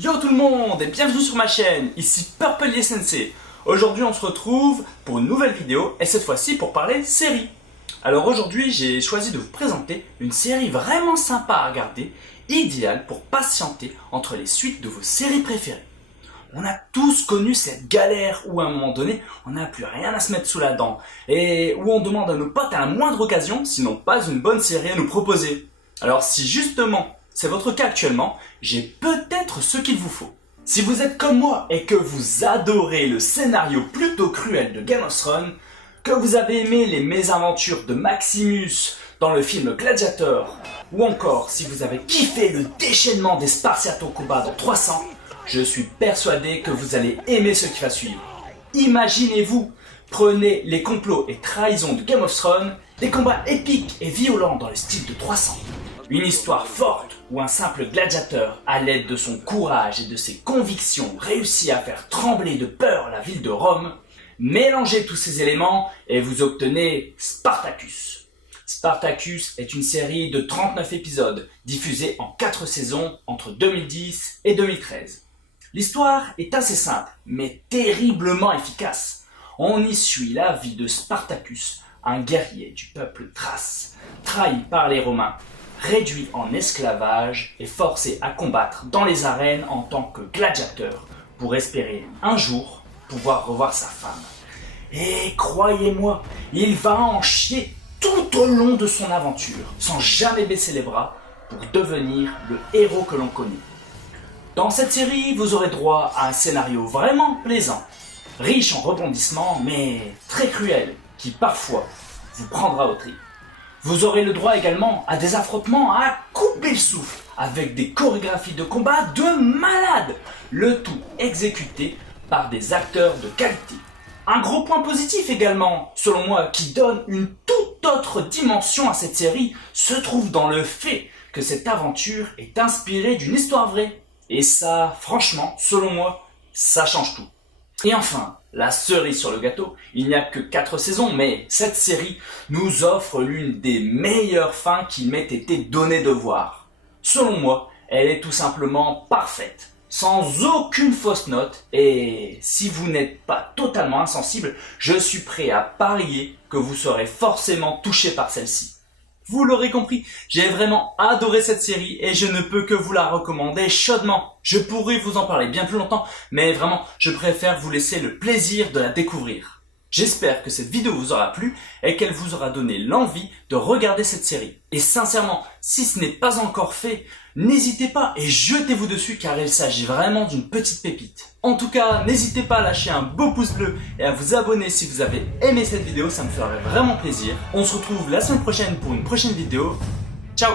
Yo tout le monde et bienvenue sur ma chaîne, ici Purple Sensei. Aujourd'hui on se retrouve pour une nouvelle vidéo et cette fois-ci pour parler série. Alors aujourd'hui j'ai choisi de vous présenter une série vraiment sympa à regarder, idéale pour patienter entre les suites de vos séries préférées. On a tous connu cette galère où à un moment donné on n'a plus rien à se mettre sous la dent et où on demande à nos potes à la moindre occasion s'ils n'ont pas une bonne série à nous proposer. Alors si justement c'est votre cas actuellement, j'ai peut-être ce qu'il vous faut. Si vous êtes comme moi et que vous adorez le scénario plutôt cruel de Game of Thrones, que vous avez aimé les mésaventures de Maximus dans le film Gladiator, ou encore si vous avez kiffé le déchaînement des Spartiates au combat dans 300, je suis persuadé que vous allez aimer ce qui va suivre. Imaginez-vous, prenez les complots et trahisons de Game of Thrones, des combats épiques et violents dans le style de 300. Une histoire forte où un simple gladiateur, à l'aide de son courage et de ses convictions, réussit à faire trembler de peur la ville de Rome. Mélangez tous ces éléments et vous obtenez Spartacus. Spartacus est une série de 39 épisodes diffusée en 4 saisons entre 2010 et 2013. L'histoire est assez simple mais terriblement efficace. On y suit la vie de Spartacus, un guerrier du peuple thrace, trahi par les Romains, réduit en esclavage et forcé à combattre dans les arènes en tant que gladiateur pour espérer un jour pouvoir revoir sa femme. Et croyez-moi, il va en chier tout au long de son aventure, sans jamais baisser les bras pour devenir le héros que l'on connaît. Dans cette série, vous aurez droit à un scénario vraiment plaisant, riche en rebondissements mais très cruel, qui parfois vous prendra au trip. Vous aurez le droit également à des affrontements à couper le souffle, avec des chorégraphies de combat de malades, le tout exécuté par des acteurs de qualité. Un gros point positif également, selon moi, qui donne une toute autre dimension à cette série, se trouve dans le fait que cette aventure est inspirée d'une histoire vraie. Et ça, franchement, selon moi, ça change tout. Et enfin, la cerise sur le gâteau, il n'y a que 4 saisons, mais cette série nous offre l'une des meilleures fins qu'il m'ait été donné de voir. Selon moi, elle est tout simplement parfaite, sans aucune fausse note, et si vous n'êtes pas totalement insensible, je suis prêt à parier que vous serez forcément touché par celle-ci. Vous l'aurez compris, j'ai vraiment adoré cette série et je ne peux que vous la recommander chaudement. Je pourrais vous en parler bien plus longtemps, mais vraiment, je préfère vous laisser le plaisir de la découvrir. J'espère que cette vidéo vous aura plu et qu'elle vous aura donné l'envie de regarder cette série. Et sincèrement, si ce n'est pas encore fait, n'hésitez pas et jetez-vous dessus car il s'agit vraiment d'une petite pépite. En tout cas, n'hésitez pas à lâcher un beau pouce bleu et à vous abonner si vous avez aimé cette vidéo, ça me ferait vraiment plaisir. On se retrouve la semaine prochaine pour une prochaine vidéo. Ciao!